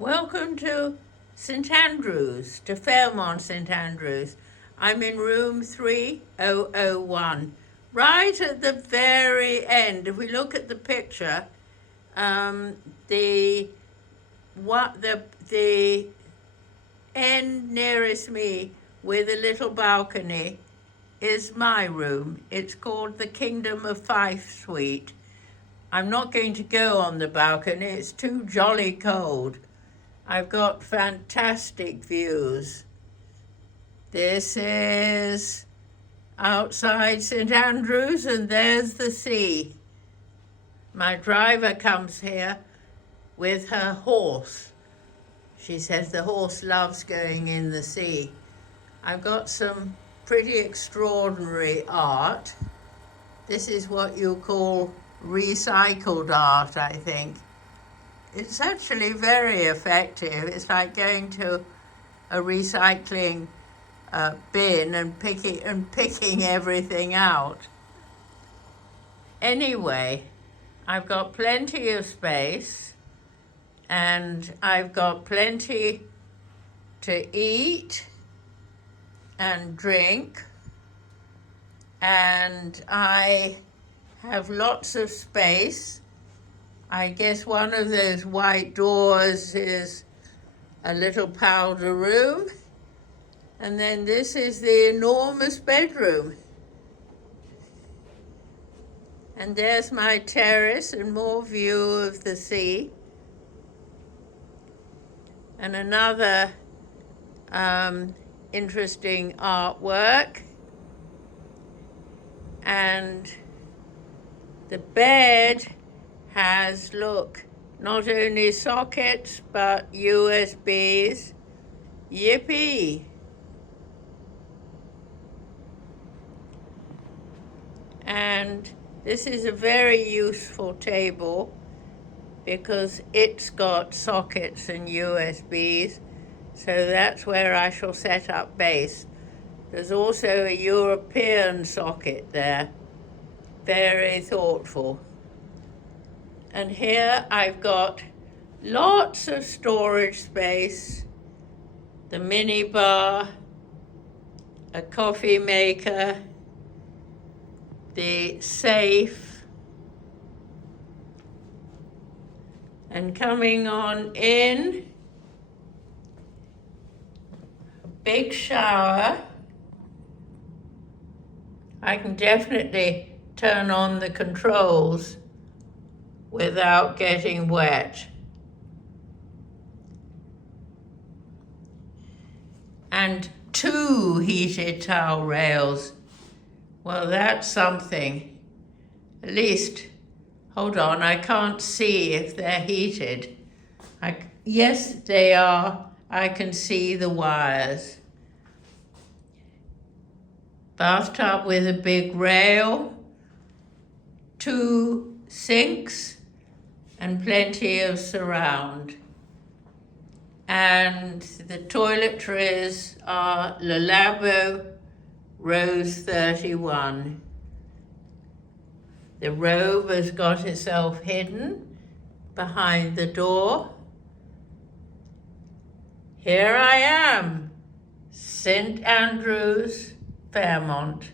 Welcome to St Andrews, to Fairmont St Andrews. I'm in room 3001, right at the very end. If we look at the picture, the end nearest me with a little balcony is my room. It's called the Kingdom of Fife Suite. I'm not going to go on the balcony, it's too jolly cold. I've got fantastic views. This is outside St Andrews, and there's the sea. My driver comes here with her horse. She says the horse loves going in the sea. I've got some pretty extraordinary art. This is what you call recycled art, I think. It's actually very effective. It's like going to a recycling bin and picking everything out. Anyway, I've got plenty of space and I've got plenty to eat and drink, and I have lots of space. I guess one of those white doors is a little powder room, and then this is the enormous bedroom. And there's my terrace and more view of the sea. And another interesting artwork. And the bed has, look, not only sockets, but USBs. Yippee! And this is a very useful table because it's got sockets and USBs, so that's where I shall set up base. There's also a European socket there, very thoughtful. And here I've got lots of storage space, the mini bar, a coffee maker, the safe, and coming on in, a big shower. I can definitely turn on the controls without getting wet. And 2 heated towel rails. Well, that's something. At least, hold on, I can't see if they're heated. Yes, they are. I can see the wires. Bathtub with a big rail, 2 sinks, and plenty of surround. And the toiletries are Le Labo Rose 31. The robe has got itself hidden behind the door. Here I am, St Andrews, Fairmont.